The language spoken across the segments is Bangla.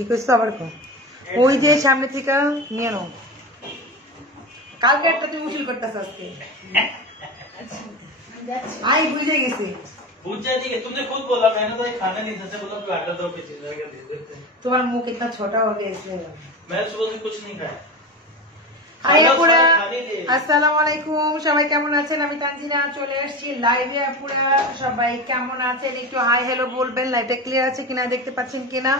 কি করছো আবার কো ওই যে সামনে থেকে নিয়ে নাও কালকে একটা তুমি উচিল করতেছ আজকে आई बुझे गई पूछा नहीं तुमने खुद बोला मैंने तो खाना नहीं था बोला कोई आटा दो पे चला गया दे देते तुम्हारा मुंह कितना छोटा हो गया इसलिए मैं सुबह से कुछ नहीं खाया হাই আপুরা আসসালামু আলাইকুম সবাই কেমন আছেন আমি তানজিনা চলে আসছি লাইভে আপুরা সবাই কেমন আছেন একটু হাই হ্যালো বলবেন লাইভটা ক্লিয়ার আছে কিনা দেখতে পাচ্ছেন কিনা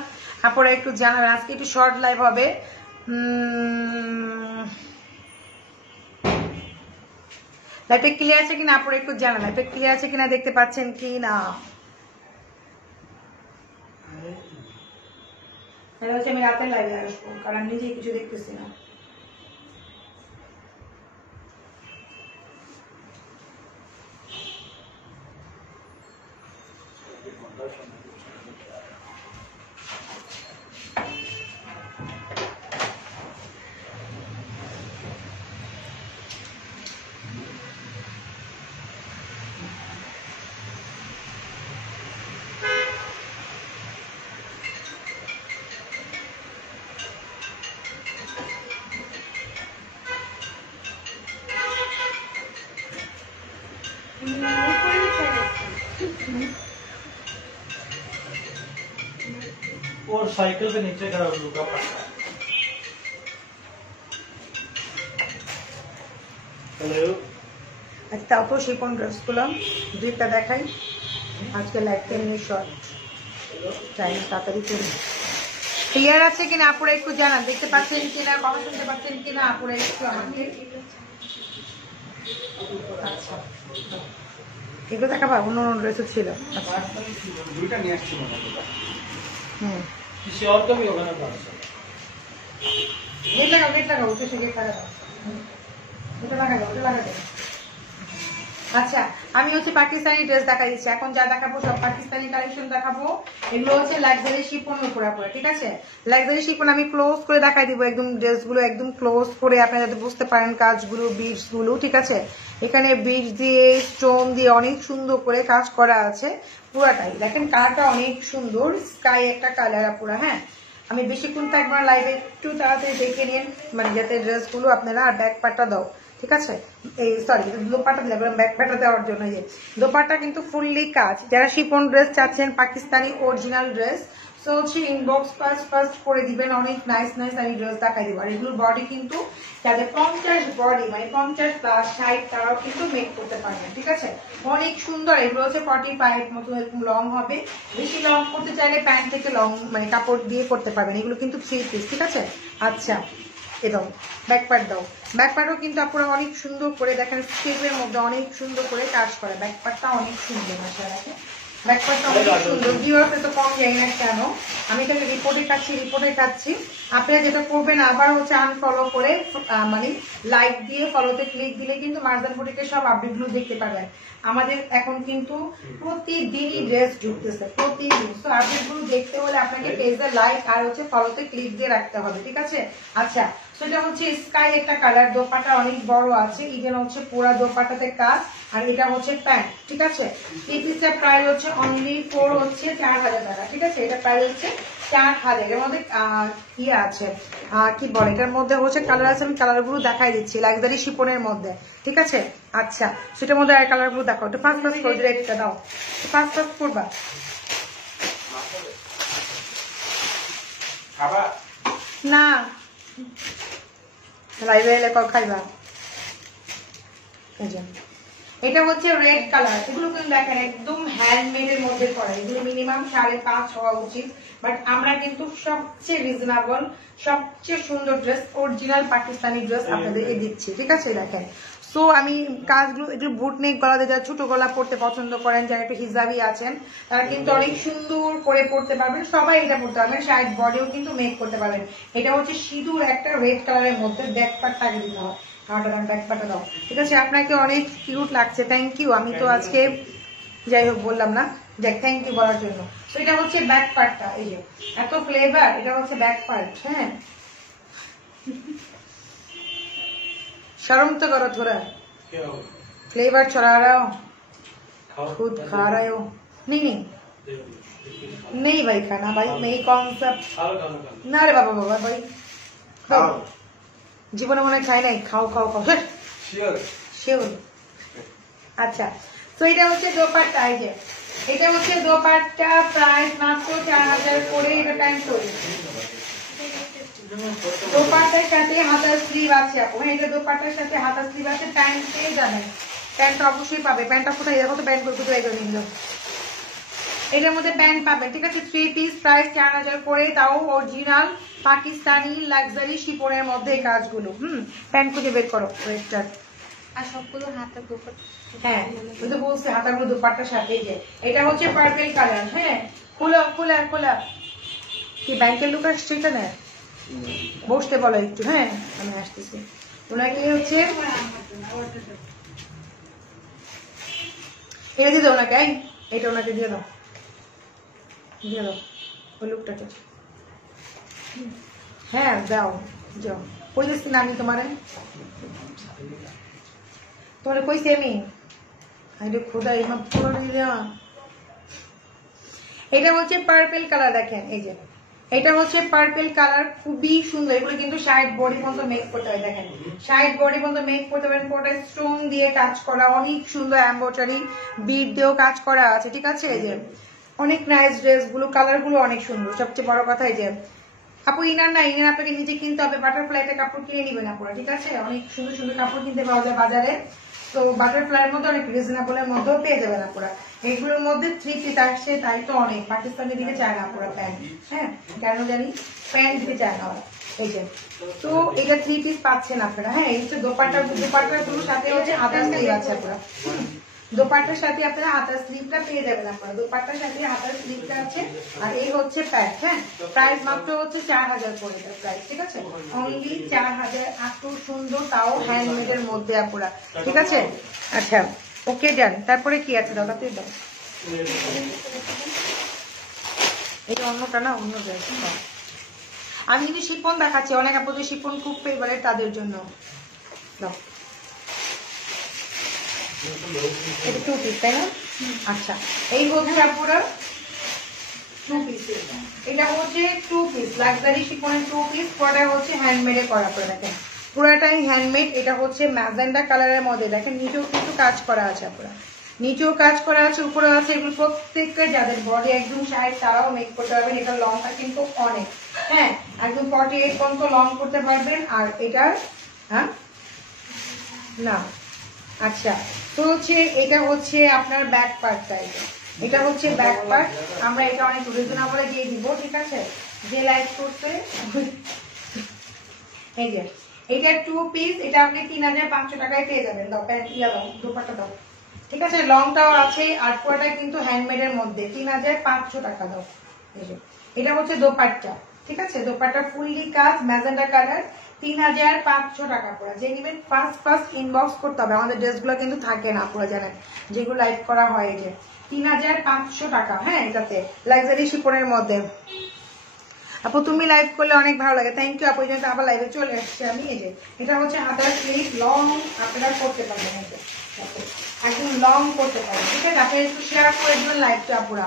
আপুরা একটু জানাবেন আজকে একটু শর্ট লাইভ হবে লাইভটা ক্লিয়ার আছে কিনা আপুরা একটু জানান লাইভটা ক্লিয়ার আছে কিনা দেখতে পাচ্ছেন কিনা আমি রাতে লাইভে আসবো কারণ আমি নিজে কিছু দেখতেছি না और साइकिल पे नीचे खड़ा लुका पड़ा हेलो আচ্ছা তাও তো সেই কোন ড্রেস গুলো দুইটা দেখাই আজকে লাইভ 10 মিনিট শর্ট টাইম তাড়াতাড়ি করি ক্লিয়ার আছে কিনা আপুরা একটু জানান দেখতে পাচ্ছেন কিনা কমেন্ট শুনতে পাচ্ছেন কিনা আপুরা একটু আমাকে আচ্ছা এগুলো দেখাবো অন্য অন্য ড্রেস ছিল আচ্ছা দুইটা নিয়ে আসছি মনে হুম किसी और का भी होगा ना पास নেট লাগাও উঠে শিখে খাওয়া দাও ওটা লাগা দাও আচ্ছা আমি হচ্ছে পাকিস্তানি ড্রেস দেখা দিচ্ছি এখন যা দেখাবো সব পাকিস্তানি কালেকশন দেখাবো এগুলো হচ্ছে লাক্সারি শিফনের উপর পরে ঠিক আছে লাক্সারি শিফন আমি ক্লোজ করে দেখাই দিব একদম ড্রেসগুলো একদম ক্লোজ করে আপনারা যাতে বুঝতে পারেন কাজগুলো বিটস গুলো ঠিক আছে এখানে বিটস দিয়ে স্টোন দিয়ে অনেক সুন্দর করে কাজ করা আছে পুরাটাই দেখেন কালারটা অনেক সুন্দর স্কাই একটা কালার পুরা হ্যাঁ আমি বেশিক্ষণ থাকবো না লাইভে একটু তাড়াতাড়ি দেখে নিন মানে যাতে ড্রেসগুলো আপনারা আর ব্যাক পার্টটা দাও ঠিক আছে এই সরি দোপাট্টা দিলাম ব্যাক পার্টটা দেওয়ার জন্য যে দোপাট্টা কিন্তু ফুললি কাজ যারা শিফন ড্রেস চাচ্ছেন পাকিস্তানি অরিজিনাল ড্রেস সো হচ্ছে ইনবক্স ফার্স্ট করে দিবেন অনেক নাইস আমি ড্রেস দেখাই দিব আর এগুলোর বডি কিন্তু যাদের 50 বডি মানে 50 প্লাস 60 তারাও কিন্তু মেক করতে পারবেন ঠিক আছে অনেক সুন্দর এগুলো হচ্ছে 45 মতো এরকম লং হবে বেশি লং করতে চাইলে প্যান্ট থেকে লং মানে কাপড় দিয়ে করতে পারবেন এগুলো কিন্তু 3 পিস ঠিক আছে আচ্ছা এদাও ব্যাক পার্ট দাও ব্যাক পার্টও কিন্তু আপনারা অনেক সুন্দর করে দেখেন স্টেপের মধ্যে অনেক সুন্দর করে কাজ করে ব্যাক পার্টটা অনেক সুন্দর মাশাআল্লাহ ব্যাক পার্টটা অনেক সুন্দর ভিউয়ার্স তো কম যায় না কেন আমি তাহলে রিপোর্টে কাটছি আপনারা যেটা করবেন আবার হচ্ছে আনফলো করে মানে লাইক দিয়ে ফলোতে ক্লিক দিলে কিন্তু মার্জান বুটিকের সব আপডেটগুলো দেখতে পাবেন আমাদের এখন কিন্তু প্রতিদিনই ড্রেস ঢুকতেছে প্রতিদিন তো আপডেটগুলো দেখতে হলে আপনাকে পেজে লাইক আর হচ্ছে ফলোতে ক্লিক দিয়ে রাখতে হবে ঠিক আছে আচ্ছা সেটা হচ্ছে স্কাই একটা কালার দোপাট্টা অনেক বড় আছে এই যেন হচ্ছে পুরা দোপাট্টাতে কাজ আর এটা হচ্ছে প্যান্ট ঠিক আছে এই পিসটার প্রাইস হচ্ছে অনলি 4 হচ্ছে 4000 টাকা ঠিক আছে এটা প্রাইস হচ্ছে 4000 এর মধ্যে ইয়ে আছে কি বলে এটার মধ্যে হচ্ছে কালার আছে আমি কালারগুলো দেখাই দিচ্ছি লাক্সারি শিপনের মধ্যে ঠিক আছে আচ্ছা সেটার মধ্যে আর কালারগুলো দেখাও একটু ফাস্ট করে রেটটা দাও ফাস্ট করবা না লাইভে এলে কল খাইবা এটা হচ্ছে রেড কালার এগুলো কিন্তু দেখেন একদম হ্যান্ডমেড এর মধ্যে করা এগুলো মিনিমাম 5.5 হওয়া উচিত বাট আমরা কিন্তু সবচেয়ে রিজনেবল সবচেয়ে সুন্দর ড্রেস অরিজিনাল পাকিস্তানি ড্রেস আপনাদেরকে দিচ্ছি ঠিক আছে দেখেন সো আমি কাজগুলো এগুলো বুট নেক গলাতে যারা ছোট গলা পড়তে পছন্দ করেন যারা একটু হিজাবি আছেন তারা কিন্তু অনেক সুন্দর করে পড়তে পারবেন সবাই এটা পড়তে পারবেন সাইড বডিও কিন্তু মেক করতে পারবেন এটা হচ্ছে সিঁদুর একটা রেড কালারের মধ্যে ব্যাক পার্টটা আগে দিতে হয় ব্যাক পার্টটা দাও ঠিক আছে আপনাকে অনেক কিউট লাগছে থ্যাংক ইউ আমি তো আজকে যাই হোক বললাম না দেখ থ্যাংক ইউ বলার জন্য তো এটা হচ্ছে ব্যাক পার্টটা এই যে এত ফ্লেভার এটা হচ্ছে ব্যাক পার্ট হ্যাঁ शर्म तो करो थोड़ा फ्लेवर चला रहा हो खुद खा रहे हो नहीं नहीं भाई खाना भाई मैं कौन सा ना रे बाबा बाबा भाई জীবনে মনে খাই নাই খাও খাও খাও শিওর আচ্ছা তো এটা হচ্ছে দোপাট্টা এই যে এটা হচ্ছে দোপাট্টা প্রাইস মাত্র 4000 করে এটা টাইম করে দোপাট্টার সাথে হাতার স্লিভ আছে আপু এটা দোপাট্টার সাথে হাতার স্লিভ আছে টাইম পেয়ে যাবেন প্যান্ট অবশ্যই পাবে প্যান্টটা কোথায় দেখো তো প্যান্ট করতে যাই নিল এটার মধ্যে প্যান্ট পাবেন ঠিক আছে 3 পিস প্রাইস 4000 করে তাও অরিজিনাল পাকিস্তানি লাক্সারি শিপনের মধ্যে এই কাজগুলো প্যান্ট খুঁজে বের করো ওয়েস্টার আর সবগুলো হাতের দোপাট্টা হ্যাঁ ওই তো বলছে হাতাগুলো দোপাট্টার সাথে যে এটা হচ্ছে পার্পল কালার হ্যাঁ খোলা খোলা খোলা কি ব্যাংকের লোক আসছে এটা না বসতে বলো একটু হ্যাঁ আমি আসতেছি ওনাকে হচ্ছে এটা দিয়ে দাও ওনাকে এটা ওনাকে দিয়ে দাও ওই লোকটাকে হ্যাঁ দাও যাও কই দিচ্ছি না আমি তোমার কইছি আমি খোদা এটা হচ্ছে পার্পল কালার দেখেন এই যে এটা হচ্ছে পার্পল কালার খুবই সুন্দর এগুলো কিন্তু সাইড বডি পর্যন্ত মেক করতে হয় দেখেন সাইড বডি পর্যন্ত মেক করতে পারেন পুরোটা স্টোন দিয়ে কাজ করা অনেক সুন্দর এমব্রয়ডারি বিট দিয়েও কাজ করা আছে ঠিক আছে এই যে অনেক নাইস ড্রেস গুলো কালার গুলো অনেক সুন্দর সবচেয়ে বড় কথা এই যে আপু ইনার না ইনার আপনাকে নিজে কিনতে হবে বাটারফ্লাইটা কাপড় কিনে নিবেন আপনারা ঠিক আছে অনেক সুন্দর সুন্দর কাপড় কিনতে পাওয়া যায় বাজারে তো বাটারফ্লাইয়ের মধ্যে অনেক রিজনেবলের মধ্যেও পেয়ে যাবেন আপনারা এগুলোর মধ্যে 3 পিস আসছে তাই তো অনেক পাকিস্তানের দিকে চায় না আপনারা প্যান্ট হ্যাঁ কেন জানি প্যান্ট দিতে চায় না ওরা এই যে তো এটা 3 পিস পাচ্ছেন আপনারা হ্যাঁ এই হচ্ছে দোপাট্টাগুলোর সাথে হচ্ছে হাতার স্লিভ আছে আপনারা দোপাট্টার সাথে আপনারা হাতার স্লিভটা পেয়ে যাবেন আপনারা দোপাট্টার সাথে হাতার স্লিভটা আছে আর এই হচ্ছে প্যান্ট হ্যাঁ প্রাইস মাত্র হচ্ছে 4000 করে প্রাইস ঠিক আছে অনলি 4000 এত সুন্দর তাও হ্যান্ডমেড এর মধ্যে আপনারা ঠিক আছে আচ্ছা ওকে ডান তারপরে কি আছে দাদা তুই দাও এটা অন্যটা না অন্য ড্রেস আমি কিন্তু শিফন দেখাচ্ছি অনেক আপনাদের শিফন খুব ফেভারিট তাদের জন্য দাও এটা 2 পিস তাই না আচ্ছা এই হচ্ছে আপনারা 2 পিস এটা হচ্ছে 2 পিস লাক্সারি শিফনের 2 পিস পুরোটা হচ্ছে হ্যান্ডমেডে করা পড়ে দেখেন পুরোটাই হ্যান্ডমেড এটা হচ্ছে ম্যাজেন্ডা কালারের মধ্যে দেখেন নিচেও কিন্তু কাজ করা আছে আপনারা নিচেও কাজ করা আছে উপরে আছে এগুলো প্রত্যেকটা যাদের বডি একদম সাইড তারাও মেক করতে পারবেন এটা লংটা কিন্তু অনেক হ্যাঁ একদম 48 পর্যন্ত লং করতে পারবেন আর এটার হ্যাঁ না আচ্ছা তো হচ্ছে এটা হচ্ছে আপনার ব্যাক পার্টটা এটা হচ্ছে ব্যাক পার্ট আমরা এটা অনেক রিজনেবলে দিয়ে দিব ঠিক আছে যে লাইক করতে এই যে এটা 2 পিস এটা আপনি 3500 টাকায় পেয়ে যাবেন দাও প্যান্ট দাও দোপাট্টা দাও ঠিক আছে লংটাও আছে আর পুরোটা কিন্তু হ্যান্ডমেড এর মধ্যে 3500 টাকা দাও এই যে এটা হচ্ছে দোপাট্টা ঠিক আছে দোপাট্টা ফুললি কাজ ম্যাজেন্ডা কালার 3500 টাকা পুরো যে নেবেন ফার্স্ট ইনবক্স করতে হবে আমাদের ড্রেসগুলো কিন্তু থাকে না পুরো জানেন যেগুলো লাইভ করা হয় এই যে 3500 টাকা হ্যাঁ এটাতে লাক্সারি শিপনের মধ্যে আপু তুমি লাইভ করলে অনেক ভালো লাগে থ্যাংক ইউ আপু জন্য আবার লাইভে চলে আসছি আমি এই যে এটা হচ্ছে হাতার স্লিভ লং আপনারা করতে পারবেন এই যে একদম লং করতে পারবেন ঠিক আছে আপনি একটু শেয়ার করে দিবেন লাইভটা পুরা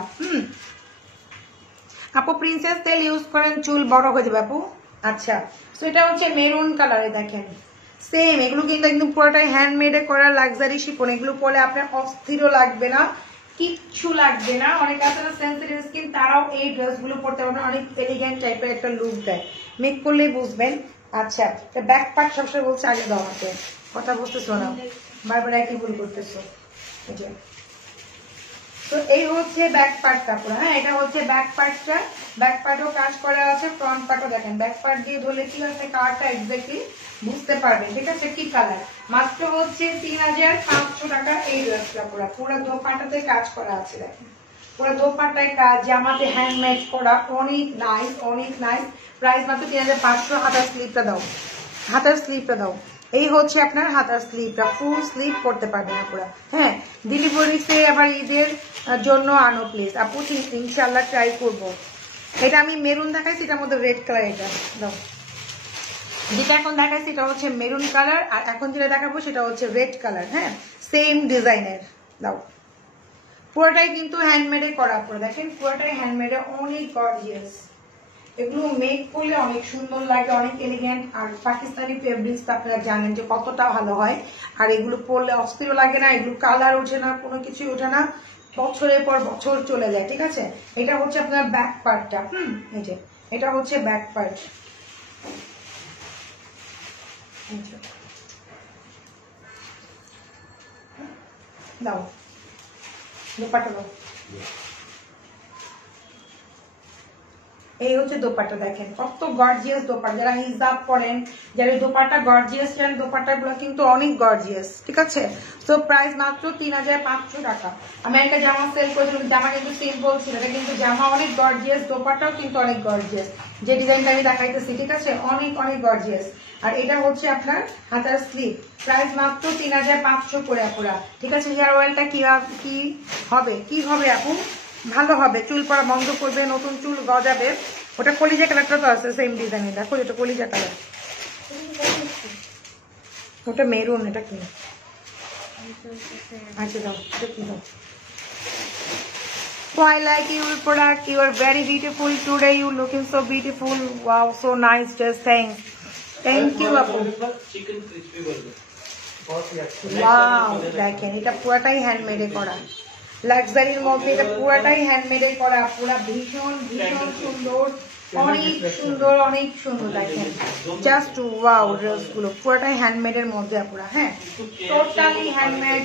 আপু প্রিন্সেস তেল ইউজ করেন চুল বড় হয়ে যাবে আপু আচ্ছা তো এটা হচ্ছে মেরুন কালারে দেখেন সেম এগুলো কিন্তু একদম পুরোটাই হ্যান্ডমেডে করা লাক্সারি শিপন এগুলো পরে আপনার অস্থিরও লাগবে না কিচ্ছু লাগবে না অনেক আপনারা সেন্সিটিভ স্কিন তারাও এই ড্রেসগুলো পরতে পারবেন অনেক এলিগেন্ট টাইপের একটা লুক দেয় মেক করলেই বুঝবেন আচ্ছা ব্যাক পার্ট সবসময় বলছে আগে দাও আমাকে কথা বুঝতেছো না বারবার একই ভুল করতেছো তো এই হচ্ছে ব্যাক পার্টটা পুরো হ্যাঁ এটা হচ্ছে ব্যাক পার্টটা ব্যাক পার্টও কাজ করা আছে ফ্রন্ট পার্টও দেখেন ব্যাক পার্ট দিয়ে ধরলে কি হচ্ছে কালারটা এক্স্যাক্টলি বুঝতে পারবেন ঠিক আছে কি কালার মাত্র হচ্ছে 3500 টাকা এই ড্রেসটা পুরো দোপাট্টাতে কাজ করা আছে দেখেন পুরো দোপাট্টায় কাজ জামাতে হ্যান্ডমেড করা অনেক নাইস প্রাইস মাত্র 3500 হাতার স্লিপটা দাও এই হচ্ছে আপনার হাতার স্লিভটা ফুল স্লিভ করতে পারবেন আপনারা হ্যাঁ ডেলিভারিতে আবার ঈদের জন্য আনো প্লিজ আপু ইনশাআল্লাহ ট্রাই করব এটা আমি মেরুন দেখাইছি এটার মধ্যে রেড কালার এটা দাও যেটা এখন দেখাইছি এটা হচ্ছে মেরুন কালার আর এখন যেটা দেখাবো সেটা হচ্ছে রেড কালার হ্যাঁ সেম ডিজাইনের দাও পুরোটাই কিন্তু হ্যান্ডমেডে করা পুরো দেখেন পুরোটাই হ্যান্ডমেডে অনেক গর্জিয়াস এগুলো মেক করলে অনেক সুন্দর লাগে অনেক এলিগেন্ট আর পাকিস্তানি ফেব্রিক্স তো আপনারা জানেন যে কতটা ভালো হয় আর এগুলো পরলে অস্থির লাগে না এগুলো কালার ওঠে না কোনো কিছুই ওঠে না বছরের পর বছর চলে যায় ঠিক আছে এটা হচ্ছে আপনার ব্যাক পার্টটা এই যে এটা হচ্ছে ব্যাক পার্ট দাও দোপাট্টা দাও এই হচ্ছে দোপাট্টা দেখেন কত গর্জিয়াস দোপাট্টা যারা হিজাব পরেন যারা দোপাট্টা গর্জিয়াস চান দোপাট্টা গুলো কিন্তু অনেক গর্জিয়াস ঠিক আছে তো প্রাইস মাত্র 3500 টাকা আমি একটা জামা সেল করেছিলাম জামা কিন্তু সিম্পল ছিল এটা কিন্তু জামা অনেক গর্জিয়াস দোপাট্টাও কিন্তু অনেক গর্জিয়াস যে ডিজাইনটা আমি দেখাইতেছি ঠিক আছে অনেক অনেক গর্জিয়াস আর এটা হচ্ছে আপনার হাতার স্লিভ প্রাইস মাত্র 3500 করে আপুরা ঠিক আছে হেয়ার অয়েলটা কি হবে আপু ভালো হবে চুল পড়া বন্ধ করবে নতুন চুল গজাবে ওটা কলিজা কালারটা তো আছে সেম ডিজাইন দেখো এটা কলিজা কালার ওটা মেরুন এটা কি আচ্ছা দাও এটা কি দাও So I like your product. You are very beautiful today. You looking so beautiful. Wow, so nice. Just thank you, Apu. Chicken crispy burger Wow, দেখেন এটা পুরাটাই হ্যান্ডমেডে করা লাক্সারির মধ্যে এটা পুরাটাই হ্যান্ডমেডে করা পুরা ভীষণ ভীষণ সুন্দর অনেক সুন্দর দেখেন জাস্ট ওয়াও ড্রেসগুলো পুরাটাই হ্যান্ডমেডের মধ্যে পুরা হ্যাঁ টোটালি হ্যান্ডমেড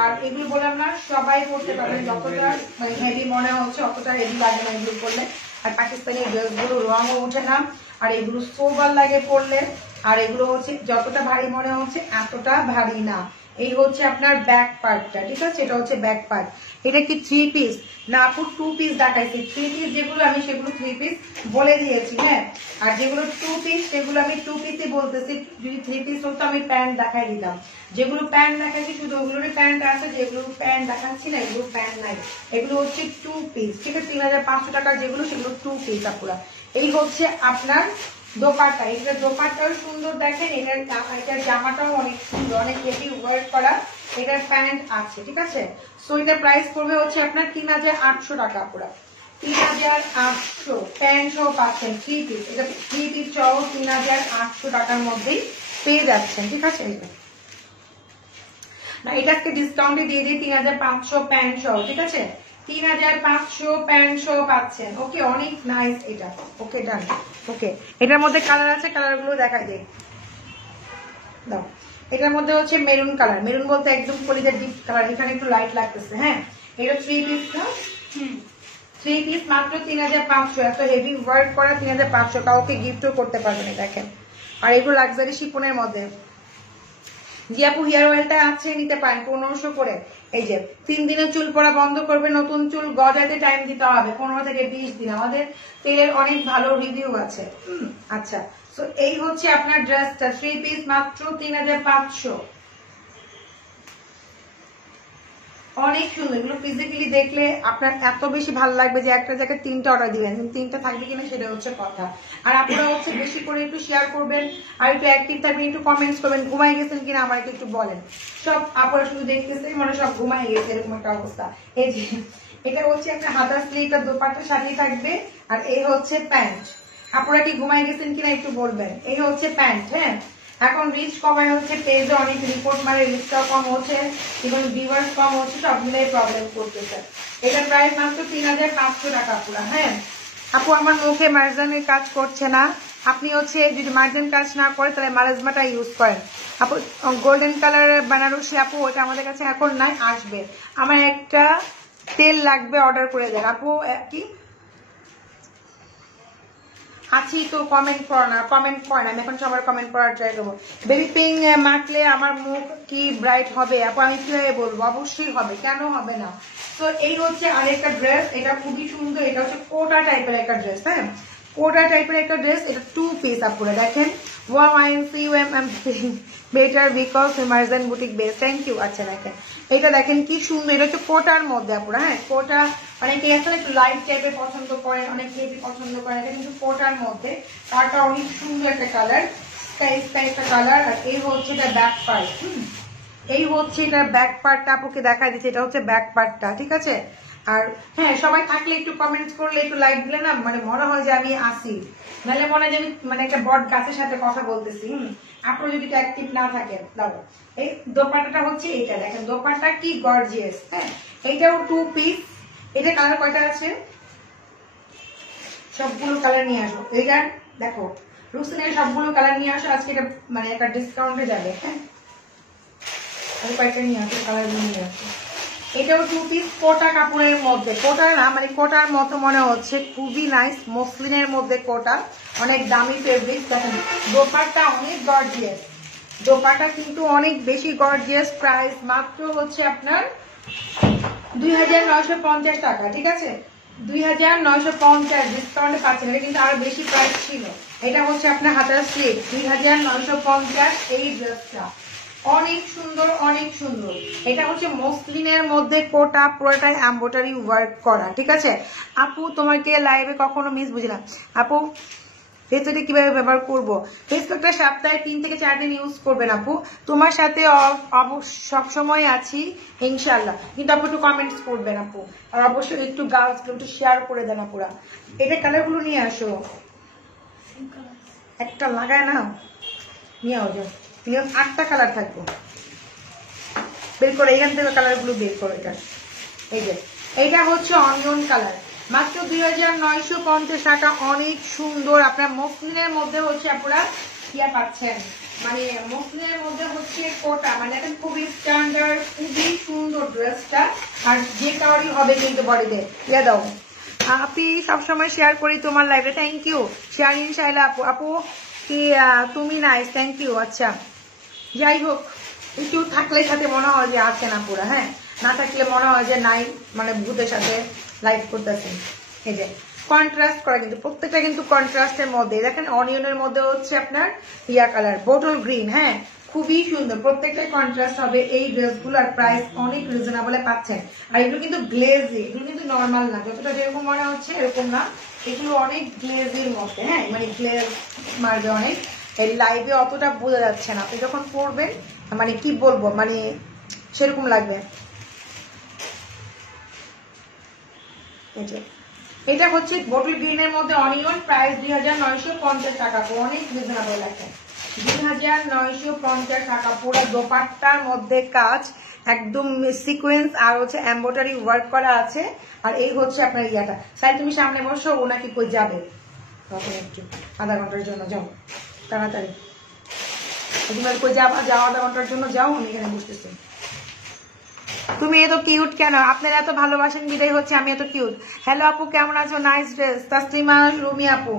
আর এগুলো বললাম না সবাই পড়তে পারবেন যতটা মানে হেভি মনে হচ্ছে অতটা হেভি লাগে না এগুলো করলে আর পাকিস্তানি ড্রেসগুলো রঙও ওঠে না আর এগুলো সোবার লাগে পরলে আর এগুলো হচ্ছে যতটা ভারী মনে হচ্ছে এতটা ভারী না এই হচ্ছে আপনার ব্যাক পার্টটা ঠিক আছে এটা হচ্ছে ব্যাক পার্ট এটা কি 3 পিস না আপু 2 পিস দেখাইছি 3 পিস যেগুলো আমি সেগুলো 3 পিস বলে দিয়েছি হ্যাঁ আর যেগুলো 2 পিস সেগুলো আমি 2 পিসই বলতেছি যদি 3 পিস হতো আমি প্যান্ট দেখাই দিতাম যেগুলো প্যান্ট দেখাচ্ছি শুধু ওগুলোরই প্যান্ট আছে যেগুলো প্যান্ট দেখাচ্ছি না এগুলো প্যান্ট নাই এগুলো হচ্ছে 2 পিস ঠিক আছে 3500 টাকার যেগুলো সেগুলো 2 পিস আপুরা এই হচ্ছে আপনার দোপাট্টা এটা দোপাট্টাও সুন্দর দেখেন এটার জামাটাও অনেক সুন্দর অনেক হেভি ওয়ার্ক করা এটার প্যান্ট আছে ঠিক আছে সো এটার প্রাইস পড়বে হচ্ছে আপনার 3800 টাকা পুরো 3800 প্যান্ট সহ পাচ্ছেন 3 পিস এটা 3 পিস সহ 3800 টাকার মধ্যেই পেয়ে যাচ্ছেন ঠিক আছে না এটাকে ডিসকাউন্টে দিয়ে দিই 3500 প্যান্ট সহ ঠিক আছে 3500 প্যান্ট সহ পাচ্ছেন ওকে অনেক নাইস এটা ওকে ডান ওকে এটার মধ্যে কালার আছে কালারগুলো দেখাই দেই দাও এটার মধ্যে হচ্ছে মেরুন কালার মেরুন বলতে একদম কলিজার ডিপ কালার এখানে একটু লাইট লাগতেছে হ্যাঁ এটা 3 পিস না 3 পিস মাত্র 3500 এত হেভি ওয়ার্ক করা 3500 কাউকে গিফটও করতে পারবেন দেখেন আর এগুলো লাক্সারি শিপনের মধ্যে জিয়াপু হেয়ার অয়েলটা আছে নিতে পারেন 1500 করে এই যে 3 দিনে চুল পড়া বন্ধ করবে নতুন চুল গজাতে টাইম দিতে হবে 15 থেকে 20 দিন আমাদের তেলের অনেক ভালো রিভিউ আছে আচ্ছা সো এই হচ্ছে আপনার ড্রেসটা 3 পিস মাত্র 3500 অনেক সুন্দর এগুলো ফিজিক্যালি দেখলে আপনার এত বেশি ভালো লাগবে যে একটা জায়গায় 3টা অর্ডার দিবেন 3টা থাকবে কিনা সেটা হচ্ছে কথা আর আপনারা হচ্ছে বেশি করে একটু শেয়ার করবেন আর একটু অ্যাক্টিভ থাকবেন একটু কমেন্টস করবেন ঘুমাই গেছেন কিনা আমাকে একটু বলেন সব আপনারা শুধু দেখতেছেন মানে সব ঘুমাই গেছে এরকম একটা অবস্থা এই যে এটা হচ্ছে একটা হাতার স্লিভটা দোপাট্টা সাজিয়ে থাকবে আর এই হচ্ছে প্যান্ট আপনারা কি ঘুমাই গেছেন কিনা একটু বলবেন এই হচ্ছে প্যান্ট হ্যাঁ এখন রিচ কমায় হচ্ছে পেজে অনেক রিপোর্ট মানে রিচটাও কম হচ্ছে এবং ভিউয়ার্স কম হচ্ছে সব মিলিয়ে প্রবলেম করতেছে এটার প্রাইস মাত্র 3500 টাকা পুরো হ্যাঁ আপু আমার মুখে মার্জানের কাজ করছে না আপনি হচ্ছে যদি মার্জান কাজ না করে তাহলে মারাজমাটা ইউজ করেন আপু গোল্ডেন কালারের বেনারসি আপু ওটা আমাদের কাছে এখন নাই আসবে আমার একটা তেল লাগবে অর্ডার করে দেন আপু কি আছি তো কমেন্ট করে না আমি এখন সবার কমেন্ট করার ট্রাই করবো বেবি পিঙ্ক মাখলে আমার মুখ কি ব্রাইট হবে আপু আমি কিভাবে বলবো অবশ্যই হবে কেন হবে না তো এই হচ্ছে আরেকটা ড্রেস এটা খুবই সুন্দর এটা হচ্ছে কোটা টাইপের একটা ড্রেস হ্যাঁ কোটা টাইপের একটা ড্রেস এটা 2 পিস আপুরা দেখেন wow I am see you um better because Marjan boutique বেস থ্যাংক ইউ আচ্ছা দেখেন এটা দেখেন কি সুন্দর এটা হচ্ছে কোটার মধ্যে আপুরা হ্যাঁ কোটা অনেকে এখন একটু লাইট টাইপের পছন্দ করেন অনেক হেভি পছন্দ করেন এটা কিন্তু কোটার মধ্যে কালারটা অনেক সুন্দর একটা কালার স্কাই স্কাই একটা কালার আর এই হচ্ছে এটা ব্যাক পার্ট এই হচ্ছে এটার ব্যাক পার্টটা, আপুকে দেখা দিচ্ছে, এটা হচ্ছে ব্যাক পার্টটা, ঠিক আছে। আর হ্যাঁ, সবাই থাকলে একটু কমেন্টস করলে, একটু লাইক দিলে না মানে মনে হয় যে আমি আসি, নাহলে মনে হয় যে আমি মানে একটা বট গাছের সাথে কথা বলতেছি। আপনারা যদি অ্যাক্টিভ না থাকেন। দাও, এই দোপাট্টাটা হচ্ছে এইটা, দেখেন দোপাট্টা কি গর্জিয়াস। হ্যাঁ, এইটাও 2 পিস। এটা কালার কয়টা আছে? সবগুলো কালার নিয়ে আসো। এইটা দেখো রুকসানের সবগুলো কালার নিয়ে আসো, আজকে এটা মানে একটা ডিসকাউন্টে যাবে। হ্যাঁ, আর কয়েকটা নিয়ে আসো, কালারগুলো নিয়ে আসো। এটাও 2 পিস, কোটা কাপড়ের মধ্যে, কোটা না মানে কোটার মতো মনে হচ্ছে, খুবই নাইস, মসলিনের মধ্যে কোটা, অনেক দামি ফেব্রিক। দেখেন দোপাট্টা অনেক গর্জিয়াস, দোপাট্টা কিন্তু অনেক বেশি গর্জিয়াস। প্রাইস মাত্র হচ্ছে আপনার 2950 টাকা, ঠিক আছে, 2950 ডিসকাউন্টে পাচ্ছেন। এটা কিন্তু আরো বেশি প্রাইস ছিল। এটা হচ্ছে আপনার হাতার স্লিভ, 2950। এই ড্রেসটা অনেক সুন্দর, অনেক সুন্দর। এটা হচ্ছে মসলিনের মধ্যে কোটা, পুরোটাই এমব্রয়ডারি ওয়ার্ক করা, ঠিক আছে। আপু তোমাকে লাইভে কখনো মিস বুঝলাম। আপু ফেসবুকে কিভাবে ব্যবহার করবো? ফেসবুকটা সপ্তাহে 3 থেকে 4 দিন ইউজ করবেন আপু। তোমার সাথে সবসময় আছি ইনশাল্লাহ, কিন্তু আপু একটু কমেন্টস করবেন আপু, আর অবশ্যই একটু গার্লস একটু শেয়ার করে দেন আপুরা। এটা কালারগুলো নিয়ে আসো, একটা লাগায় না নিয়ে আসো। 8টা কালার থাকবো, বের করে এখান থেকে কালারগুলো বের করো। এটা এই যে এইটা হচ্ছে অনিয়ন কালার, মাত্র 2950 টাকা, অনেক সুন্দর। আপনার মসলিনের মধ্যে হচ্ছে আপনারা ইয়া পাচ্ছেন, মানে মসলিনের মধ্যে হচ্ছে কোটা, মানে এটা খুবই স্ট্যান্ডার্ড, খুবই সুন্দর ড্রেসটা। আর যে কালারই হবে কিন্তু বডিতে ইয়া দাও। আপনি সবসময় শেয়ার করি তোমার লাইভে, থ্যাংক ইউ শেয়ার ইনশাআল্লাহ আপু। আপু কি তুমি নাইস, থ্যাংক ইউ। আচ্ছা যাই হোক, একটু থাকলে সাথে মনে হয় যে আছে না পুরা, হ্যাঁ, না থাকলে মনে হয় যে নাই, মানে ভূতের সাথে লাইভ করতেছে। এই যে কন্ট্রাস্ট করা, কিন্তু প্রত্যেকটা কিন্তু কন্ট্রাস্টের মধ্যে। দেখেন অনিয়নের মধ্যে হচ্ছে আপনার ইয়া কালার, বোটল গ্রিন। হ্যাঁ, খুবই সুন্দর, প্রত্যেকটাই কন্ট্রাস্ট হবে এই ড্রেসগুলো। আর প্রাইস অনেক রিজনেবলে পাচ্ছেন। আর এগুলো কিন্তু গ্লেজি, এগুলো কিন্তু নর্মাল না, যতটা যেরকম মনে হচ্ছে এরকম না, এগুলো অনেক গ্লেজির মধ্যে। হ্যাঁ, মানে গ্লেজ মারবে অনেক, এই লাইভে অতটা বোঝা যাচ্ছে না, আপনি যখন পড়বেন মানে কি বলবো, মানে সেরকম লাগবে। এটা হচ্ছে বটল গ্রিনের মধ্যে অনিয়ন, প্রাইস 2950 টাকা, অনেক রিজনেবল লাগছে। 2950 টাকা, পুরো দোপাট্টার মধ্যে কাজ, একদম সিকোয়েন্স আর হচ্ছে এমব্রয়ডারি ওয়ার্ক করা আছে। আর এই হচ্ছে আপনার ইয়াটা। সাই তুমি সামনে বসো, ও নাকি কই যাবে তখন, একটু আধা ঘন্টার জন্য যাও তাড়াতাড়ি, তুমি কই যাবা, যাও আধা ঘন্টার জন্য যাও, আমি এখানে বসতেছি। তুমি এত কিউট কেন? আপনারা এত ভালোবাসেন বিদায় হচ্ছে আমি এত কিউট। হ্যালো আপু, কেমন আছো? নাইস ড্রেস, তাসলিমা রুমি আপু,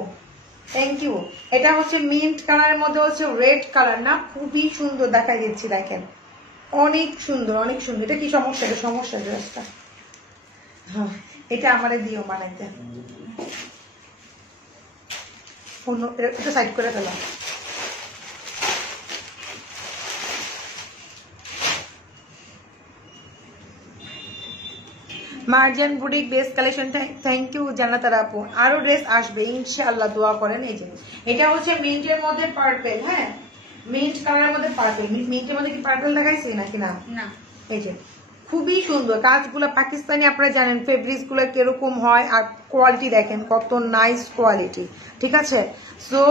থ্যাংক ইউ। এটা হচ্ছে মিন্ট কালারের মধ্যে হচ্ছে রেড কালার, না খুবই সুন্দর দেখাই দিচ্ছি, দেখেন অনেক সুন্দর, অনেক সুন্দর। এটা কি সমস্যা? এটা সমস্যা ড্রেসটা, হ্যাঁ এটা আমারে দিও বানাইতে, এটা সাইড করে ফেলাম। Marjan boutique dress collection, thank you জান্নাতার আপু। আরো ড্রেস আসবে ইনশাআল্লাহ, দোয়া করেন। এই যে এটা হচ্ছে মিন্টের মধ্যে পার্পেল, হ্যাঁ মিন্ট কালারের মধ্যে পার্পেল, মিন্টের মধ্যে কি পার্পেল দেখাইছি নাকি না? এই যে খুবই সুন্দর কাজগুলো, পাকিস্তানি আপনারা জানেন ফেব্রিক্স গুলো কিরকম হয়, আর কোয়ালিটি দেখেন কত নাইস কোয়ালিটি, ঠিক আছে। সো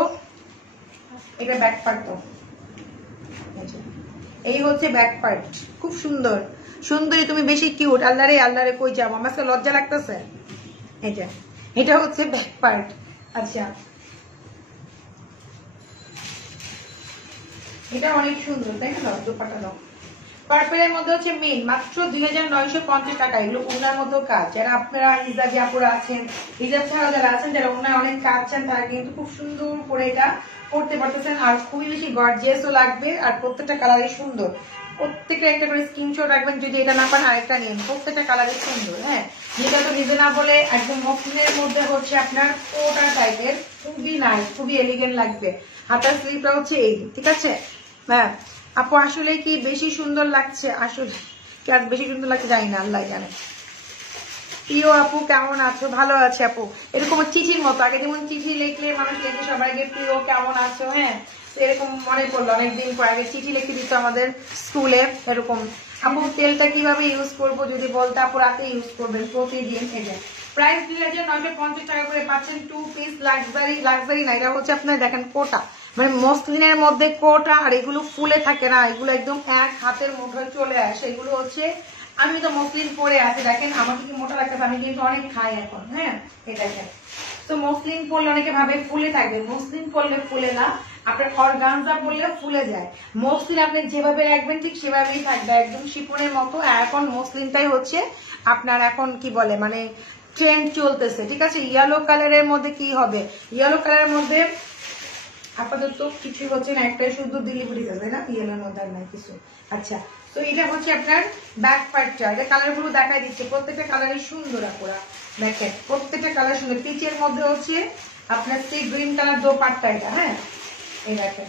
এটা ব্যাক পার্ট, তো এই হচ্ছে ব্যাক পার্ট, খুব সুন্দর। সুন্দরী তুমি বেশি কিউট, আল্লাহ রে কই যাবো, আমার কাছে লজ্জা লাগতেছে। এটা হচ্ছে ব্যাক পার্ট। আচ্ছা এটা অনেক সুন্দর, তাই না? দোপাট্টা দাও। পার্পেলের মধ্যে হচ্ছে মেন, মাত্র 2950 টাকা। এগুলো ওনার মতো কাজ, যারা আপনারা হিজাবি আপুরা আছেন, হিজাব ছাড়া যারা আছেন, যারা ওনার অনেক কাজ চান, তারা কিন্তু খুব সুন্দর করে এটা করতে পারতেছেন। আর খুবই বেশি গর্জিয়াসও লাগবে, আর প্রত্যেকটা কালারই সুন্দর। প্রত্যেকটা একটা করে স্ক্রিনশট রাখবেন, যদি এটা না পান আরেকটা নিন, প্রত্যেকটা কালারই সুন্দর। হ্যাঁ, যেটা তো রিজনেবলে একদম মসলিনের মধ্যে হচ্ছে আপনার কোটা টাইপের, খুবই নাইস, খুবই এলিগেন্ট লাগবে। হাতার স্লিভটা হচ্ছে এই, ঠিক আছে। হ্যাঁ আপু আসলে কি বেশি সুন্দর লাগছে? আসলে কি আর বেশি সুন্দর লাগছে জানি না, আল্লাহ জানে। প্রিয় আপু কেমন আছো? ভালো আছে আপু, এরকম চিঠির মতো, আগে যেমন চিঠি লিখলে মানুষ লিখে সবাইকে প্রিয় কেমন আছো, হ্যাঁ এরকম মনে পড়লো অনেকদিন পর, আগে চিঠি লিখে দিত আমাদের স্কুলে এরকম, আপু তেলটা কিভাবে ইউজ করবো যদি বলতে, আপু রাতে ইউজ করবেন প্রতিদিন। এটা প্রাইস 2950 টাকা করে পাচ্ছেন 2 পিস লাক্সারি না, এটা হচ্ছে আপনার দেখেন কোটা, মানে মসলিনের মধ্যে কোটা, আর এগুলো ফুলে থাকে না, এগুলো একদম এক হাতের মুঠোয় চলে আসে। এগুলো হচ্ছে, আমি তো মসলিন পরে আছি দেখেন, আমাকে কি মোটা লাগতেছে, আমি কিন্তু অনেক খাই এখন। হ্যাঁ এই দেখেন, তো মসলিন পরলে অনেকে ভাবে ফুলে থাকবে, মসলিন পরলে ফুলে না, আপনার অর্গানজা পরলে ফুলে যায়। মসলিন আপনি যেভাবে রাখবেন ঠিক সেভাবেই থাকবে, একদম শিপনের মতো। এখন মসলিনটাই হচ্ছে আপনার এখন কি বলে মানে ট্রেন্ড চলতেছে, ঠিক আছে। ইয়েলো কালারের মধ্যে কি হবে, ইয়েলো কালারের মধ্যে আপাতত কিছু হচ্ছে না, একটাই শুধু ডেলিভারি যাবে না, ইয়েলোর মধ্যে আর নাই কিছু। আচ্ছা, তো এটা হচ্ছে আপনার ব্যাক পার্টটা, এটা কালার গুলো দেখাই দিচ্ছে, প্রত্যেকটা কালারই সুন্দর। আপনারা দেখেন প্রত্যেকটা কালার সুন্দর। পিচের মধ্যে হচ্ছে আপনার সি গ্রিন কালার দোপাট্টা এটা। হ্যাঁ এই দেখেন,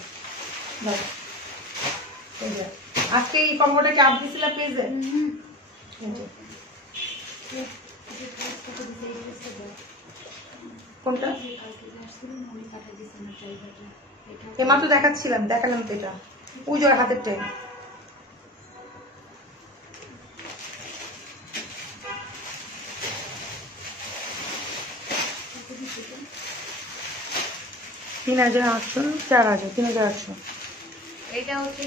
আজকে এই কম্বোটা কি আপনি দিছিলেন পেজে? কোনটা এমাত্র দেখাচ্ছিলাম, দেখালাম তো, এটা পুজোর হাতের টাইম। তিন 3800, 4000, 3800। এটা হচ্ছে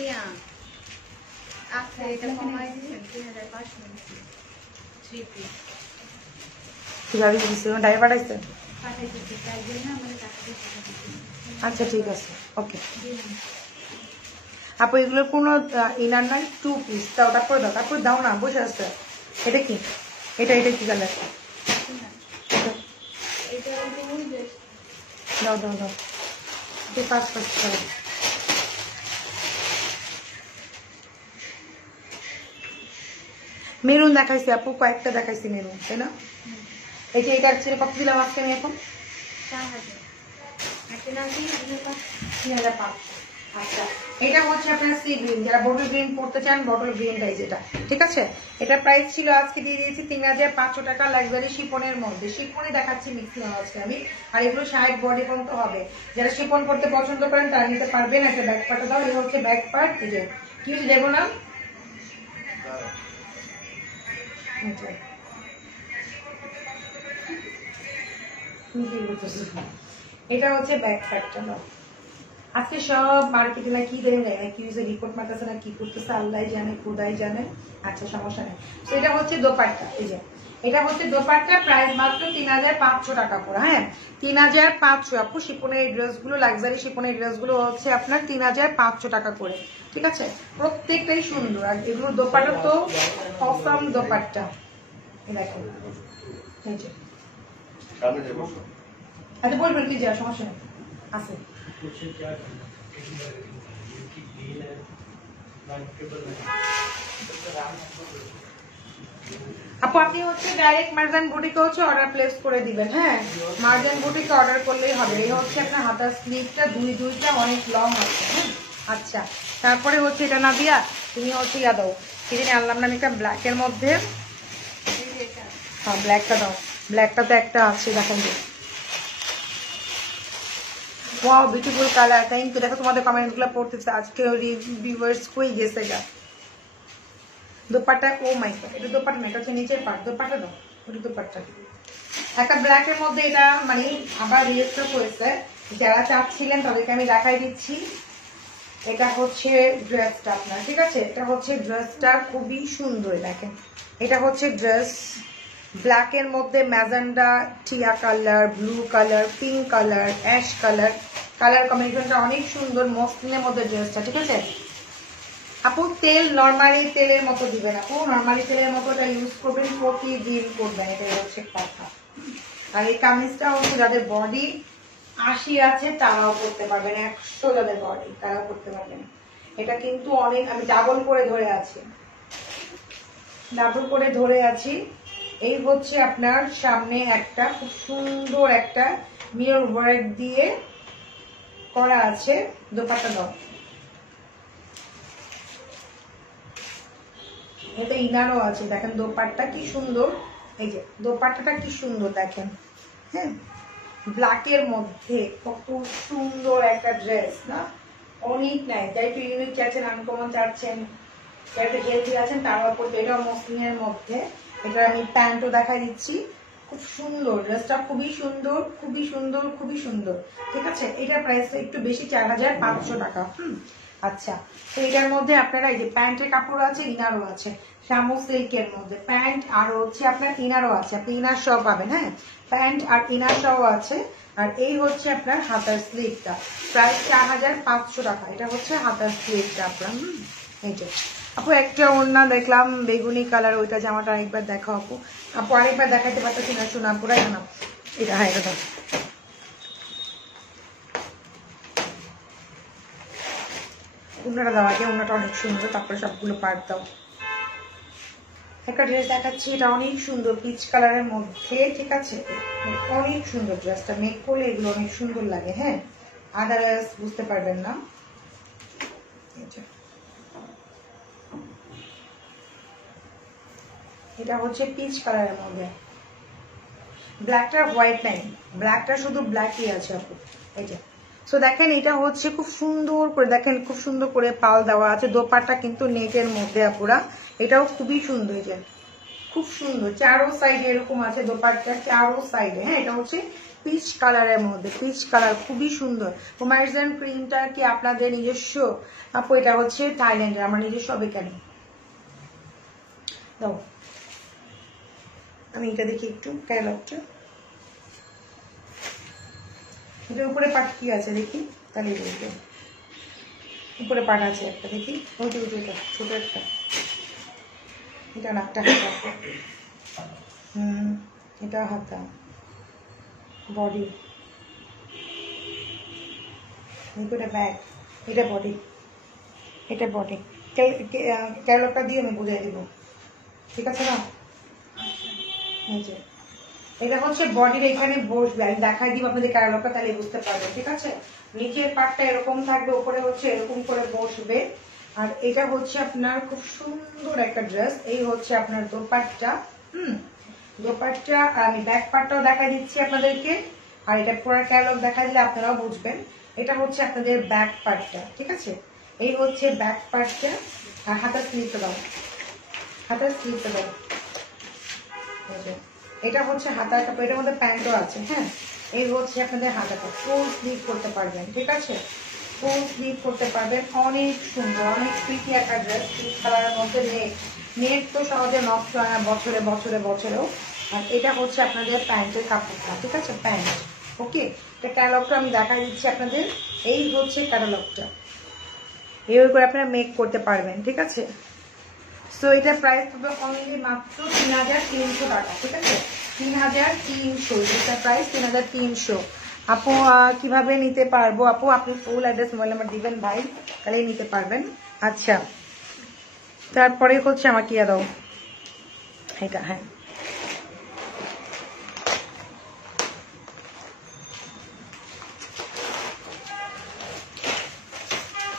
আচ্ছা, এটা কমাই দিচ্ছেন 3500 3 পিস কিভাবে দিচ্ছে ডাই পাঠাইছে? পাঠাই দিচ্ছি, তাই জন্য আমাদের টাকা দিয়ে পাঠাই দিচ্ছি। আচ্ছা ঠিক আছে, ওকে আপু। এগুলোর কোনো ইনার নাই, 2 পিস। তাও তারপরে দাও, তারপরে দাও না, বসে আছে। এটা কি, এটা কি কালার? এটা হচ্ছে দাও দাও দাও, এটা 5 কালার। মেরুন দেখাইছি আপু, কয়েকটা দেখাইছি মেরুন, তাই না? এই যে এটা ছেড়ে কত দিলাম আজকে আমি এখন? 4000 একটা না 3500। আচ্ছা, এটা হচ্ছে আপনার সি গ্রিন, যারা বটল গ্রিন পড়তে চান, বটল গ্রিনটাই যেটা, ঠিক আছে। এটা প্রাইস ছিল আজকে দিয়ে দিয়েছি 3500 টাকা, লাক্সারি শিপনের মধ্যে। শিপনে দেখাচ্ছি ম্যাক্সিমাম আজকে আমি, আর এগুলো 60 বডি পর্যন্ত হবে। যারা শিপন করতে পছন্দ করেন তারা নিতে পারবেন। একটা ব্যাক পার্টটা দাও, এটা হচ্ছে ব্যাক পার্ট। এই যে কি দেবো না, এটা হচ্ছে ব্যাক পার্টটা দাও। আজকে সব মার্কেটে না কি দেয় না কি রিপোর্ট মারতেছে না কি করতেছে, আল্লাহ জানে, খোদাই জানে। আচ্ছা সমস্যা নেই। তো এটা হচ্ছে দোপাট্টা, এই যে এটা হচ্ছে দোপাট্টা, প্রাইস মাত্র 3500 টাকা করে। হ্যাঁ 3500 আপু। শিপনের ড্রেস গুলো, লাক্সারি শিপনের ড্রেস গুলো হচ্ছে আপনার 3500 টাকা করে, ঠিক আছে। প্রত্যেকটাই সুন্দর, আর এগুলো দোপাট্টা তো অসাম দোপাট্টা। দেখো এই যে, আচ্ছা বলবেন কি, যা সমস্যা নেই আছে। আপু আপনি হচ্ছে ডাইরেক্ট মার্জান বুটিকে হচ্ছে অর্ডার প্লেস করে দিবেন। হ্যাঁ মার্জান বুটিকে অর্ডার করলেই হবে। এই হচ্ছে আপনার হাতার স্লিভটা, দুইটা অনেক লং আছে। হ্যাঁ আচ্ছা, তারপরে হচ্ছে এটা না দিয়া তুমি হচ্ছে ইয়া দাও, সেদিন আনলাম না আমি একটা ব্ল্যাকের মধ্যে। হ্যাঁ ব্ল্যাকটা দাও, ব্ল্যাকটা তো একটা আছে দেখেন। Wow beautiful colour, thank you. দেখো তোমাদের কমেন্টগুলো পড়তেছে, আজকে রিভিউয়ার্স কই গেছে গা। দোপাট্টা, ও মাই গড, এটা দোপাট্টা না, এটা হচ্ছে নিচের পার্ট। দোপাট্টা দাও, ওটা দোপাট্টা। একটা ব্ল্যাকের মধ্যে এটা মানে আবার রিস্টক হয়েছে, যারা চাচ্ছিলেন তাদেরকে আমি দেখাই দিচ্ছি। এটা হচ্ছে ড্রেসটা আপনার, ঠিক আছে। এটা হচ্ছে ড্রেসটা, খুবই সুন্দর দেখেন। এটা হচ্ছে ড্রেস, ব্ল্যাকের মধ্যে ম্যাজেন্ডা, টিয়া colour, blue colour, pink colour, ash colour, colour কম্বিনেশনটা অনেক সুন্দর। মসলিনের মধ্যে ড্রেসটা, ঠিক আছে আপু। তেল নর্মালি তেলের মতো দিবেন আপু, নর্মালি তেলের মতো এটা ইউজ করবেন, প্রতিদিন করবেন, এটাই হচ্ছে কথা। আর এই কামিজটা হচ্ছে যাদের বডি 80 আছে তারাও করতে পারবেন, 100 যাদের বডি তারাও করতে পারবেন। এটা কিন্তু অনেক, আমি ডাবল করে ধরে আছি। এই হচ্ছে আপনার সামনে একটা খুব সুন্দর একটা মিরর ওয়ার্ক দিয়ে করা আছে। দোপাট্টা দাও, এটা ইনারও আছে দেখেন। দোপাট্টা কি সুন্দর, এই যে দোপাট্টাটা কি সুন্দর দেখেন। হ্যাঁ ব্ল্যাকের মধ্যে কত সুন্দর একটা ড্রেস না, অনেক নাই, যাই একটু ইউনিক চাচ্ছেন, আনকমন চাচ্ছেন, যাই একটু হেলদি আছেন, তার উপর এটাও মসলিনের মধ্যে। এটা আমি প্যান্টও দেখাই দিচ্ছি, খুব সুন্দর ড্রেসটা, খুবই সুন্দর, খুবই সুন্দর, খুবই সুন্দর। ঠিক আছে, এটার প্রাইস একটু বেশি, 4500 টাকা। আচ্ছা, তো এটার মধ্যে আপনারা এই যে প্যান্টের কাপড় আছে, ইনারও আছে, শ্যামো সিল্কের মধ্যে প্যান্ট, আর হচ্ছে আপনার ইনারও আছে, আপনি ইনার সহ পাবেন। হ্যাঁ, প্যান্ট আর ইনার সহ আছে। আর এই হচ্ছে আপনার হাতার স্লিভটা, প্রায় 4500 টাকা। এটা হচ্ছে হাতার স্লিভটা আপনার। এই যে আপু একটা ওড়না দেখলাম বেগুনি কালার, ওইটা জামাটা আরেকবার দেখো আপু। আপু আরেকবার দেখাইতে পারতেছি না, শোনা পুরাই না এটা। হ্যাঁ, এটা উন্নাটা দেওয়া যায়, উন্নাটা অনেক সুন্দর, তারপরে সবগুলো পার্ট দাও। একটা ড্রেস দেখাচ্ছি, এটা অনেক সুন্দর পিচ কালারের মধ্যে। ঠিক আছে, অনেক সুন্দর ড্রেসটা, মেক করলে এগুলো অনেক সুন্দর লাগে। হ্যাঁ, আদারওয়াইজ বুঝতে পারবেন না। এটা হচ্ছে পিচ কালারের মধ্যে, ব্ল্যাকটা হোয়াইট নাই, ব্ল্যাকটা শুধু ব্ল্যাকই আছে আপু। এটা সো দেখেন, এটা হচ্ছে খুব সুন্দর করে, দেখেন খুব সুন্দর করে পাল দেওয়া আছে। দোপাট্টা কিন্তু নেটের মধ্যে আপুরা, এটাও খুবই সুন্দর, এটা খুব সুন্দর, চারো সাইডে এরকম আছে দোপাট্টা, চারো সাইডে। হ্যাঁ, এটা হচ্ছে পিচ কালারের মধ্যে, পিচ কালার খুবই সুন্দর। হোমাইজান ক্রিমটা কি আপনাদের নিজস্ব আপু? এটা হচ্ছে থাইল্যান্ডের, আমার নিজস্ব হবে কেন দাও, আমি এটা দেখি একটু ক্যাটালগটা। এটার উপরে পাট কি আছে দেখি, তাহলে বলবো। উপরে পাট আছে একটা, দেখি ওইটা, ওইটা ছোট একটা, এটা না, একটা হাতা। এটা হাতা, বডি, এটা ব্যাগ, এটা বডি, এটা বডি। ক্যাটালগটা দিয়ে আমি বুঝিয়ে দিব, ঠিক আছে না? এটা হচ্ছে বডির এখানে বসবে, আমি দেখাই দিব আপনাদের ক্যাটালগটা, তাহলে বুঝতে পারবেন। ঠিক আছে, নিচের পাটটা এরকম থাকবে, উপরে হচ্ছে এরকম করে বসবে। আর এটা হচ্ছে আপনার খুব সুন্দর একটা ড্রেস। এই হচ্ছে আপনার দোপাট্টা। দোপাট্টা, আর আমি ব্যাক পার্টটাও দেখা দিচ্ছি আপনাদেরকে, আর এটা পুরো ক্যাটালগ দেখা দিলে আপনারাও বুঝবেন। এটা হচ্ছে আপনাদের ব্যাক পার্টটা। ঠিক আছে, এই হচ্ছে ব্যাক পার্টটা। আর হাতার স্লিপটা দাও, হাতার স্লিপটা দাও। এটা হচ্ছে হাতার কাপড়, এটার মধ্যে প্যান্টও আছে। হ্যাঁ, এই হচ্ছে আপনাদের হাতাটা, ফুল স্লিভ করতে পারবেন। ঠিক আছে, ফুল স্লিভ করতে পারবেন, অনেক সুন্দর, অনেক প্রীতি একটা ড্রেস। পিঙ্ক কালারের মধ্যে নেট, নেট তো সহজে নষ্ট হয় না বছরে বছরে বছরেও। আর এটা হচ্ছে আপনাদের প্যান্টের কাপড়টা। ঠিক আছে, প্যান্ট। ওকে, এটা ক্যাটালগটা আমি দেখা দিচ্ছি আপনাদের। এই হচ্ছে ক্যাটালগটা, এইভাবে করে আপনারা মেক করতে পারবেন। ঠিক আছে, সো এটার প্রাইস হবে অনলি মাত্র 3300 টাকা। ঠিক আছে, 3300, এটার প্রাইস 3300। আপু কিভাবে নিতে পারবো? আপু আপনি ফুল অ্যাড্রেস, মোবাইল নাম্বার দিবেন ভাই, তাহলেই নিতে পারবেন। আচ্ছা, তারপরে হচ্ছে আমাকে ইয়া দাও, এটা। হ্যাঁ,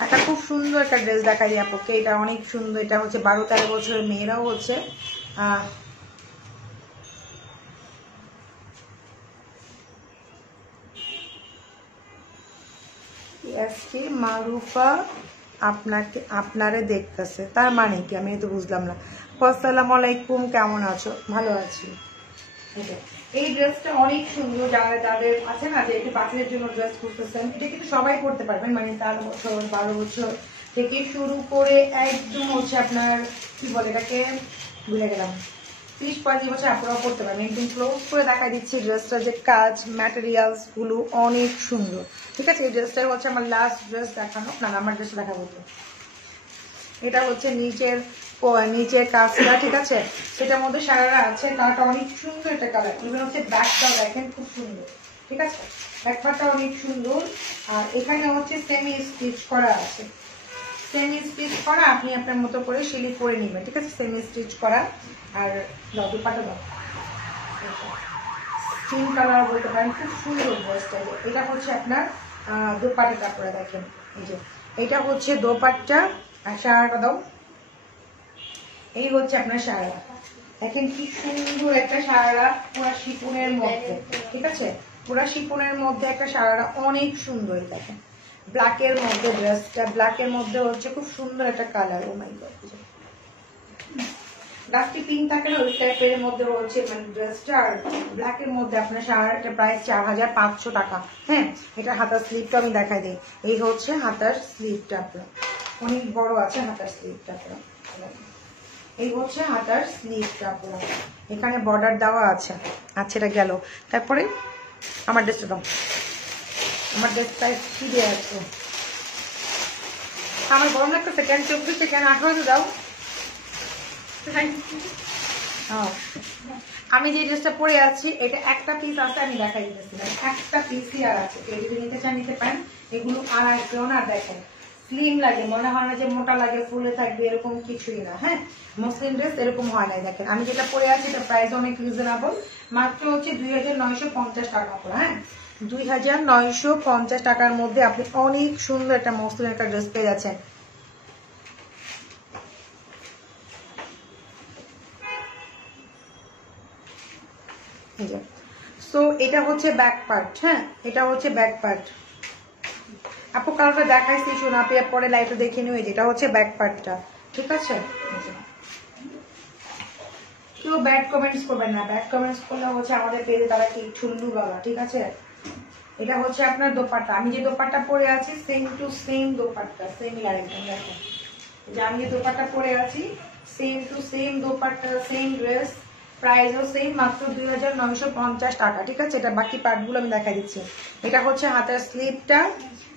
একটা খুব সুন্দর একটা ড্রেস দেখাই আপুকে, এটা অনেক সুন্দর। এটা হচ্ছে 12-13 বছরের মেয়েরাও হচ্ছে মারুফা আপনারে দেখতেছে, তার মানে কি? আমি তো বুঝলাম না। আসসালামু আলাইকুম, কেমন আছো? ভালো আছি। এই ড্রেসটা অনেক সুন্দর, যাদের আছে না যে একটু বাচ্চাদের জন্য ড্রেস করতেছেন, এটা কিন্তু সবাই করতে পারবেন, মানে 13 বছর 12 বছর থেকে শুরু করে একদম হচ্ছে আপনার কি বলে এটাকে, ভুলে গেলাম, 30-35 বছর আপনারাও করতে পারবেন। একদম ক্লোজ করে দেখা দিচ্ছি ড্রেসটা, যে কাজ ম্যাটেরিয়ালস গুলো অনেক সুন্দর। ঠিক আছে, এই ড্রেসটা হচ্ছে আমার লাস্ট ড্রেস দেখানো, না আমার ড্রেস দেখাবো তো। এটা হচ্ছে নিচের কাজটা। ঠিক আছে, সেটার মধ্যে সারারা আছে, কালারটা অনেক সুন্দর একটা কালার। এগুলো হচ্ছে ব্যাকটাও দেখেন খুব সুন্দর। ঠিক আছে, ব্যাকপারটা অনেক সুন্দর। আর এখানে হচ্ছে সেমি স্টিচ করা আছে, সেমি স্টিচ করা, আপনি আপনার মতো করে সিলি করে নেবেন। ঠিক আছে, সেমি স্টিচ করা। আর দুপাটা দাও, স্কিন কালার বলতে পারেন, খুব সুন্দর ড্রেসটা। এটা হচ্ছে আপনার দোপাট্টাটা করে দেখেন, এই যে এটা হচ্ছে দোপাট্টা। আর সারাটা দাও, এই হচ্ছে আপনার সারা। দেখেন কি সুন্দর একটা সারা, পুরা শিপনের মধ্যে। ঠিক আছে, পুরা শিপনের মধ্যে একটা সারাটা অনেক সুন্দর। দেখেন ব্ল্যাকের মধ্যে ড্রেসটা, ব্ল্যাকের মধ্যে হচ্ছে খুব সুন্দর একটা কালার। ও মাই গড, ডাস্টি পিঙ্ক থাকে না ওই টাইপের মধ্যে হচ্ছে মানে ড্রেসটা, আর ব্ল্যাকের মধ্যে আপনার শাড়িটা প্রাইস 4500 টাকা। হ্যাঁ, এটা হাতার স্লিভটা আমি দেখাই দিই। এই হচ্ছে হাতার স্লিভটা, আপনার অনেক বড় আছে হাতার স্লিভটা আপনার। এই হচ্ছে হাতার স্লিভটা আপনার, এখানে বর্ডার দেওয়া আছে। আচ্ছা, এটা গেল। তারপরে আমার ড্রেসটা দাও, আমার ড্রেসটা কি দিয়ে আছে, আমার গরম লাগতেছে কেন, 24 কেন 18 দাও। আমি যে ড্রেসটা পরে আছি এটা একটা পিস আছে, আমি দেখাই দিতেছিলাম একটা পিসই আর আছে। কেউ যদি নিতে চান নিতে পারেন। এগুলো আর আসবেও না, দেখেন স্লিম লাগে, মনে হয় না যে মোটা লাগে ফুলে থাকবে, এরকম কিছুই না। হ্যাঁ, মসলিন ড্রেস এরকম হয় না। দেখেন আমি যেটা পরে আছি এটা প্রাইস অনেক রিজনেবল, মাত্র হচ্ছে 2950 টাকা করে। হ্যাঁ, 2950 টাকার মধ্যে আপনি অনেক সুন্দর একটা মসলিন একটা ড্রেস পেয়ে যাচ্ছেন। সো এটা হচ্ছে ব্যাক পার্ট। হ্যাঁ, এটা হচ্ছে ব্যাক পার্ট। আপু কালারটা দেখাইছি, শোনা আপনি পরে লাইটে দেখে নিও। যেটা হচ্ছে ব্যাক পার্টটা, ঠিক আছে? কেউ ব্যাড কমেন্টস করবেন না, ব্যাড কমেন্টস করলে হচ্ছে আমাদের পেজে তারা কি ঠুল্লু বাবা, ঠিক আছে? এটা হচ্ছে আপনার দোপাট্টা, আমি যে দোপাট্টা পরে আছি same to same dupatta, same লাইনটা দেখেন। যে আমি যে দোপাট্টা পরে আছি same to same dupatta, same dress, প্রাইসও সেম, মাত্র 2950 টাকা, ঠিক আছে? এটা বাকি পার্টগুলো আমি দেখাই দিচ্ছি। এটা হচ্ছে হাতের স্লিভটা,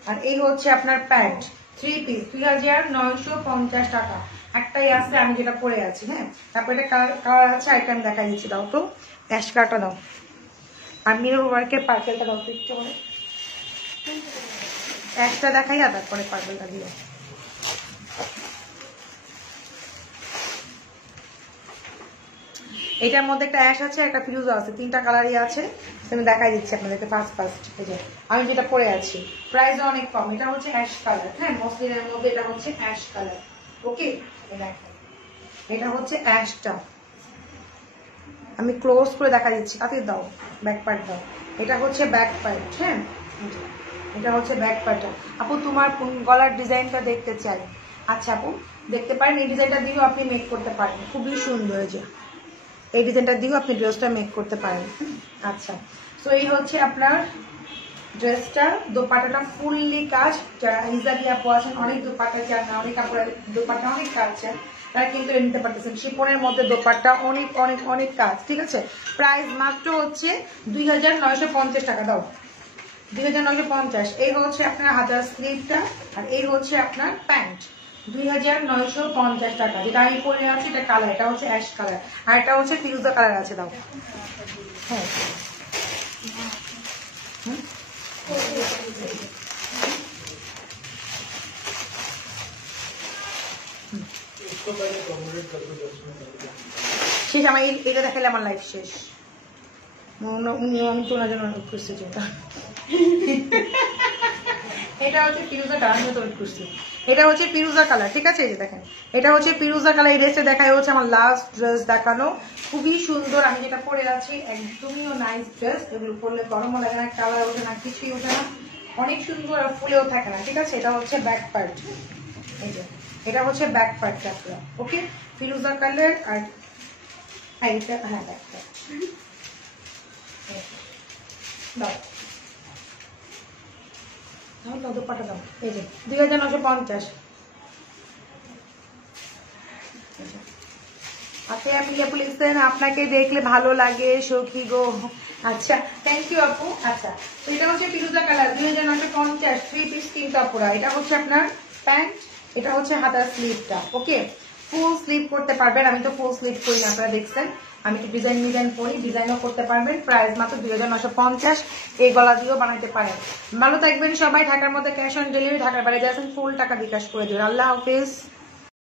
আর এই হচ্ছে আপনার প্যান্ট, 3 পিস 2950 টাকা। একটাই আছে আমি যেটা পরে আছি। হ্যাঁ, তারপর এটা কালার আছে, এটা আমি দেখাই দিচ্ছি। দাও তো অ্যাশ কালারটা দাও, আর মিরর ওয়ার্কের পার্পেলটা দাও তো একটু, মানে অ্যাশটা দেখাই আর তারপরে পার্পেলটা দিও। এটার মধ্যে একটা অ্যাশ আছে, একটা ফিরোজা আছে, 3টা কালারই আছে। আমি দেখাই দিচ্ছি আপনাদেরকে ফার্স্ট। এই যে আমি যেটা পরে আছি প্রাইস অনেক কম। এটা হচ্ছে অ্যাশ কালার। হ্যাঁ, মসলিনের মধ্যে এটা হচ্ছে অ্যাশ কালার। ওকে, এটা হচ্ছে অ্যাশটা, আমি ক্লোজ করে দেখা দিচ্ছি। তাতে দাও ব্যাক পার্ট দাও। এটা হচ্ছে ব্যাক পার্ট। হ্যাঁ, এটা হচ্ছে ব্যাক পার্ট। আপু তোমার গলার ডিজাইনটা দেখতে চাই। আচ্ছা আপু দেখতে পারেন, এই ডিজাইনটা দিয়েও আপনি মেক করতে পারেন, খুবই সুন্দর। যে এই ডিজাইনটা দিয়েও আপনি ড্রেসটা মেক করতে পারেন। আচ্ছা, তো এই হচ্ছে আপনার ড্রেসটা। দোপাট্টাটা ফুললি কাজ, যারা হিজাবি আপু আছেন, অনেক দোপাট্টা চান না, অনেক কাপড়ের দোপাট্টা অনেক কাজ চান, তারা কিন্তু নিতে পারতেছেন। শিপনের মধ্যে দোপাট্টা অনেক অনেক অনেক কাজ, ঠিক আছে? প্রাইস মাত্র হচ্ছে 2950 টাকা। দাও 2950। এই হচ্ছে আপনার হাতার স্লিভটা, আর এই হচ্ছে আপনার প্যান্ট, 2950 টাকা। যেটা আমি পরে আছি এটা কালার, এটা হচ্ছে অ্যাশ কালার, আর এটা হচ্ছে ফিরোজা কালার আছে। দাও। হ্যাঁ, শেষ। আমার এটা দেখালে আমার লাইফ শেষ। এটা হচ্ছে ফিরোজা কালার, আমি তৈরি করছি। এটা হচ্ছে ফিরোজা কালার, ঠিক আছে? এই যে দেখেন, এটা হচ্ছে ফিরোজা কালার। এই ড্রেসটা দেখাই হচ্ছে আমার লাস্ট ড্রেস দেখানো, খুবই সুন্দর। আমি যেটা পরে আছি একদমই নাইস ড্রেস। এগুলো পরলে গরমও লাগে না, কালার ওঠে না, কিছুই ওঠে না, অনেক সুন্দর, আর ফুলেও থাকে না, ঠিক আছে? এটা হচ্ছে ব্যাক পার্ট। এই যে এটা হচ্ছে ব্যাক পার্টটা আপনার। ওকে, ফিরোজা কালার। আর হ্যাঁ, ব্যাক পার্ট দাও, দোপাট্টা দাও। এই যে 2950। আপনি আপু লিখছেন আপনাকে দেখলে ভালো লাগে সখী গো। আচ্ছা, থ্যাংক ইউ আপু। আচ্ছা, তো এটা হচ্ছে ফিরোজা কালার, 2950, 3 পিস 3টা পুরা। এটা হচ্ছে আপনার প্যান্ট, এটা হচ্ছে হাতার স্লিভটা। ওকে, ফুল স্লিভ করতে পারবেন। আমি তো ফুল স্লিভ করি না, আপনারা দেখছেন। আমি তো ডিজাইন করি, ডিজাইনও করতে পারবেন। প্রাইস মাত্র 2950। এই গলা দিয়েও বানাইতে পারেন। ভালো থাকবেন সবাই। ঢাকার মধ্যে ক্যাশ অন ডেলিভারি, ঢাকার বাইরে যাচ্ছেন ফুল টাকা বিকাশ করে দেবেন। আল্লাহ হাফেজ।